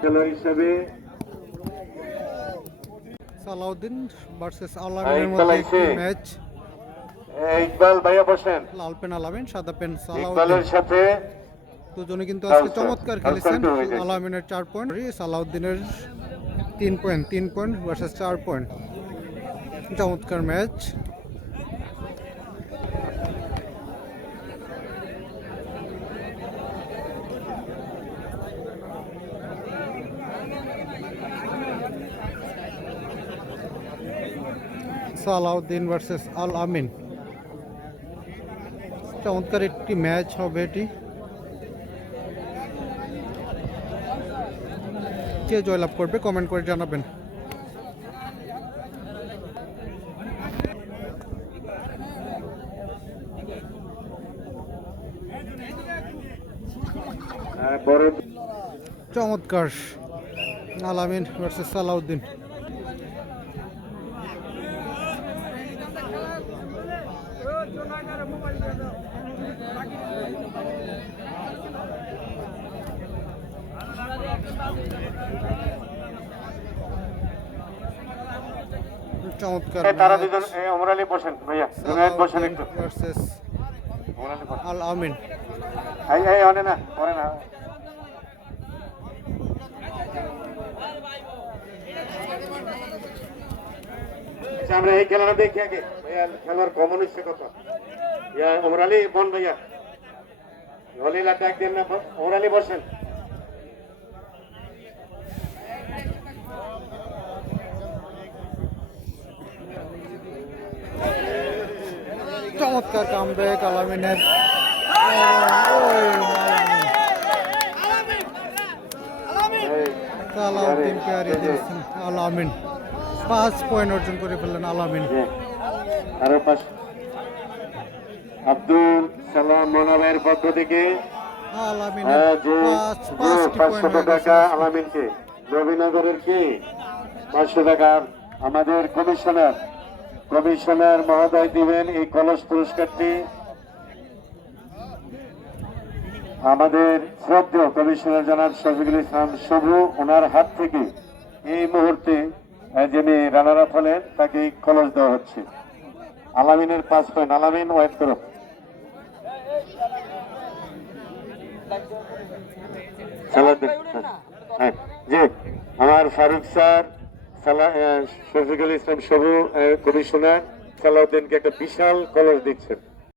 খেলোয়াড় হিসেবে সালাউদ্দিন ভার্সেস আলামিনের মধ্যে একটি ম্যাচ। ইকবাল ভাইয়া বসেন। লাল পেন আলামিন, সাদা পেন সালাউদ্দিন। ইকবালের সাথে দুজনে কিন্তু আজকে চমৎকার খেলেছেন। আলামিনের 4 পয়েন্ট, সালাউদ্দিনের 3 পয়েন্ট। 3 পয়েন্ট ভার্সেস 4 পয়েন্ট, চমৎকার ম্যাচ। সালাউদ্দিন ভার্সেস আল আমিন, চমৎকার একটি ম্যাচ হবে এটি। কে জয়লাভ করবে কমেন্ট করে জানাবেন। চমৎকার আল আমিন ভার্সেস সালাউদ্দিন। চমৎকার তারা দুজন ওমর আলী বসেন ভাইয়া, জুনায়েদ বসেন একটু ভার্সেস আল আমিন। এই অনে না পরে না। আচ্ছা আমরা এই খেলাটা দেখি আগে ভাইয়া, খেলার কমন হচ্ছে কত। ইয়া ওমর আলী বন ভাইয়া, হলিলা ডাক দেন না, ওমর আলী বসেন। চমৎকার কামব্যাক আলামিনের। সালাউদ্দিনকে হারিয়ে দিয়েছেন আল আমিন। 5 পয়েন্ট অর্জন করে ফেললেন আল আমিন। আরো আব্দুল সালাম মনাবের পক্ষ থেকে আল আমিনের 500 টাকা আলামিনকে, রবিনগরের কি 500 টাকা আমাদের কমিশনার মহোদয় দিবেন এই কলস পুরস্কারটি। আমাদের শ্রদ্ধেয় কমিশনার জনাব শফিকুল ইসলাম শুভু, ওনার হাত থেকে এই মুহূর্তে যিনি রানার আপ হলেন তাকে কলস দেওয়া হচ্ছে। আলামিনের 5 পয়েন্ট। আলামিন ওয়েট করো। জি আমার ফারুক স্যার, শফিকুল ইসলাম শুভু কমিশনার সালাউদ্দিনকে একটা বিশাল কলস দিচ্ছেন।